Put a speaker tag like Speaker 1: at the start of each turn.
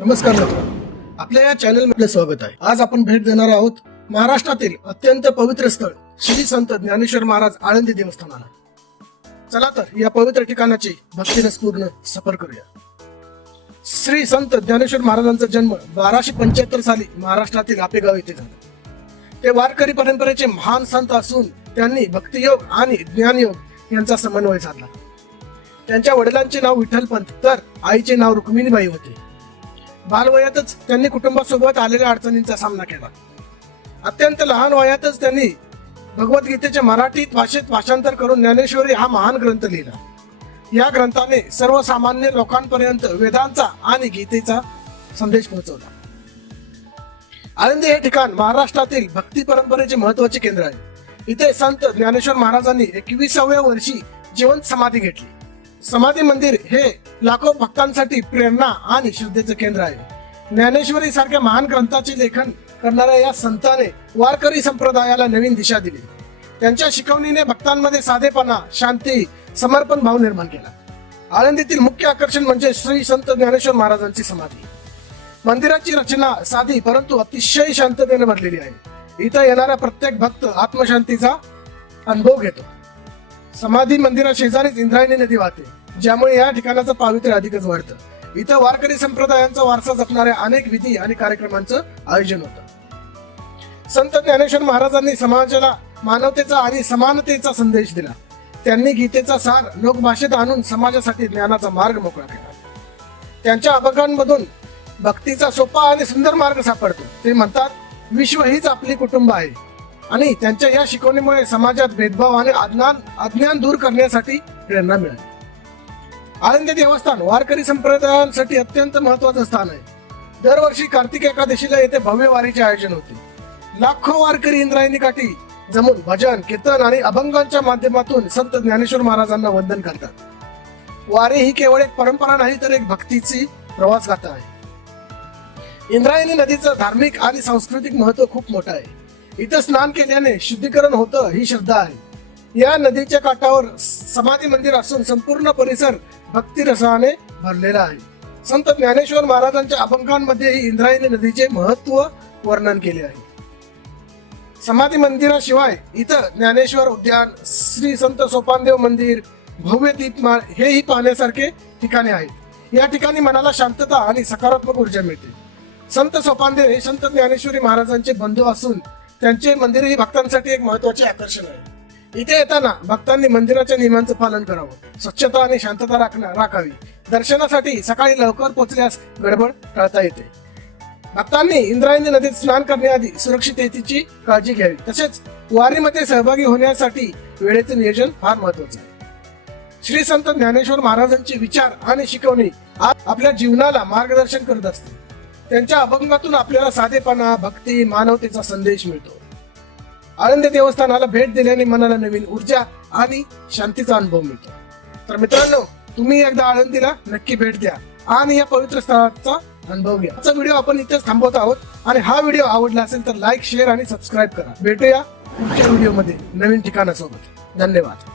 Speaker 1: नमस्कार मित्र आपल्या या चॅनलमध्ये स्वागत आहे. आज आपण भेट देणार आहोत महाराष्ट्रातील अत्यंत पवित्र स्थळ श्री संत ज्ञानेश्वर महाराज आळंदी देवस्थानाला. चला तर या पवित्र ठिकाणाची भक्तीने पूर्ण सफर करूया. श्री संत ज्ञानेश्वर महाराजांचा जन्म बाराशे पंच्याहत्तर साली महाराष्ट्रातील आपेगाव येथे झाला. ते वारकरी परंपरेचे महान संत असून त्यांनी भक्तियोग आणि ज्ञानयोग यांचा समन्वय साधला. त्यांच्या वडिलांचे नाव विठ्ठलपंत तर आईचे नाव रुक्मिणीबाई होते. बालवयातच त्यांनी कुटुंबासोबत आलेल्या अडचणींचा सामना केला. अत्यंत लहान वयातच त्यांनी भगवद्गीतेचे मराठीत भाषेत भाषांतर करून ज्ञानेश्वरी हा महान ग्रंथ लिहिला. या ग्रंथाने सर्वसामान्य लोकांपर्यंत वेदांचा आणि गीतेचा संदेश पोहोचवला. आळंदी हे ठिकाण महाराष्ट्रातील भक्ती परंपरेचे महत्त्वाचे केंद्र आहे. इथे संत ज्ञानेश्वर महाराजांनी एकविसाव्या वर्षी जिवंत समाधी घेतली. समाधी मंदिर हे लाखो भक्तांसाठी प्रेरणा आणि श्रद्धेचे केंद्र आहे. ज्ञानेश्वरी सारख्या महान ग्रंथाचे लेखन करणाऱ्या या संताने वारकरी संप्रदायाला नवीन दिशा दिली. त्यांच्या शिकवणीने भक्तांमध्ये साधेपणा शांती समर्पण भाव निर्माण केला. आळंदीतील मुख्य आकर्षण म्हणजे श्री संत ज्ञानेश्वर महाराजांची समाधी. मंदिराची रचना साधी परंतु अतिशय शांततेने भरलेली आहे. इथं येणारा प्रत्येक भक्त आत्मशांतीचा अनुभव घेतो. समाधी मंदिरा शेजारीच इंद्रायणी नदी वाहते ज्यामुळे या ठिकाणाचं पावित्र्य अधिकच वाढतं. इथं वारकरी संप्रदायांचा वारसा जपणाऱ्या अनेक विधी आणि कार्यक्रमांचं आयोजन होतं. संत ज्ञानेश्वर महाराजांनी समाजाला मानवतेचा आणि समानतेचा संदेश दिला. त्यांनी गीतेचा सार लोकभाषेत आणून समाजासाठी ज्ञानाचा मार्ग मोकळा केला. त्यांच्या अभंगांमधून भक्तीचा सोपा आणि सुंदर मार्ग सापडतो. ते म्हणतात विश्व हीच आपली कुटुंब आहे. आणि त्यांच्या या शिकवणीमुळे समाजात भेदभाव आणि अज्ञान अज्ञान दूर करण्यासाठी प्रेरणा मिळाली. आळंदी देवस्थान वारकरी संप्रदायांसाठी अत्यंत महत्वाचं स्थान आहे. दरवर्षी कार्तिक एकादशीला येथे भव्य वारीचे आयोजन होते. लाखो वारकरी इंद्रायणी काठी जमून भजन कीर्तन आणि अभंगांच्या माध्यमातून संत ज्ञानेश्वर महाराजांना वंदन करतात. वारी ही केवळ एक परंपरा नाही तर एक भक्तीची प्रवास गाथा आहे. इंद्रायणी नदीचं धार्मिक आणि सांस्कृतिक महत्त्व खूप मोठं आहे. इथं स्नान केल्याने शुद्धीकरण होतं ही श्रद्धा आहे. या नदीच्या काठावर समाधी मंदिर असून संपूर्ण परिसर भक्तिरसाने भरलेला आहे. संत ज्ञानेश्वर महाराजांच्या अभंगांमध्येही इंद्रायणी नदीचे महत्त्व वर्णन केले आहे. समाधी मंदिराशिवाय इथं ज्ञानेश्वर उद्यान श्री संत सोपानदेव मंदिर भव्य दीपमाळ हेही पाहण्यासारखे ठिकाणे आहेत. या ठिकाणी मनाला शांतता आणि सकारात्मक ऊर्जा मिळते. संत सोपानदेव हे संत ज्ञानेश्वरी महाराजांचे बंधू असून त्यांचे मंदिर हे भक्तांसाठी एक महत्त्वाचे आकर्षण आहे. इथे येताना भक्तांनी मंदिराच्या नियमांचं पालन करावं. स्वच्छता आणि शांतता राखणं राखावी. दर्शनासाठी सकाळी लवकर पोहोचल्यास गडबड टाळता येते. भक्तांनी इंद्रायणी नदीत स्नान करण्याआधी सुरक्षिततेची काळजी घ्यावी. तसेच वारीमध्ये सहभागी होण्यासाठी वेळेचे नियोजन फार महत्वाचं आहे. श्री संत ज्ञानेश्वर महाराजांचे विचार आणि शिकवणी आज आपल्या जीवनाला मार्गदर्शन करत असते. त्यांच्या अभंगातून आपल्याला साधेपणा भक्ती मानवतेचा संदेश मिळतो. आळंदी देवस्थानाला भेट दिल्याने मनाला नवीन ऊर्जा आणि शांतीचा अनुभव मिळतो. तर मित्रांनो तुम्ही एकदा आळंदीला नक्की भेट द्या आणि या पवित्र स्थळाचा अनुभव घ्या. आजचा व्हिडिओ आपण इथेच थांबवत आहोत आणि हा व्हिडिओ आवडला असेल तर लाईक शेअर आणि सबस्क्राईब करा. भेटूया पुढच्या व्हिडिओमध्ये नवीन ठिकाणासोबत. धन्यवाद.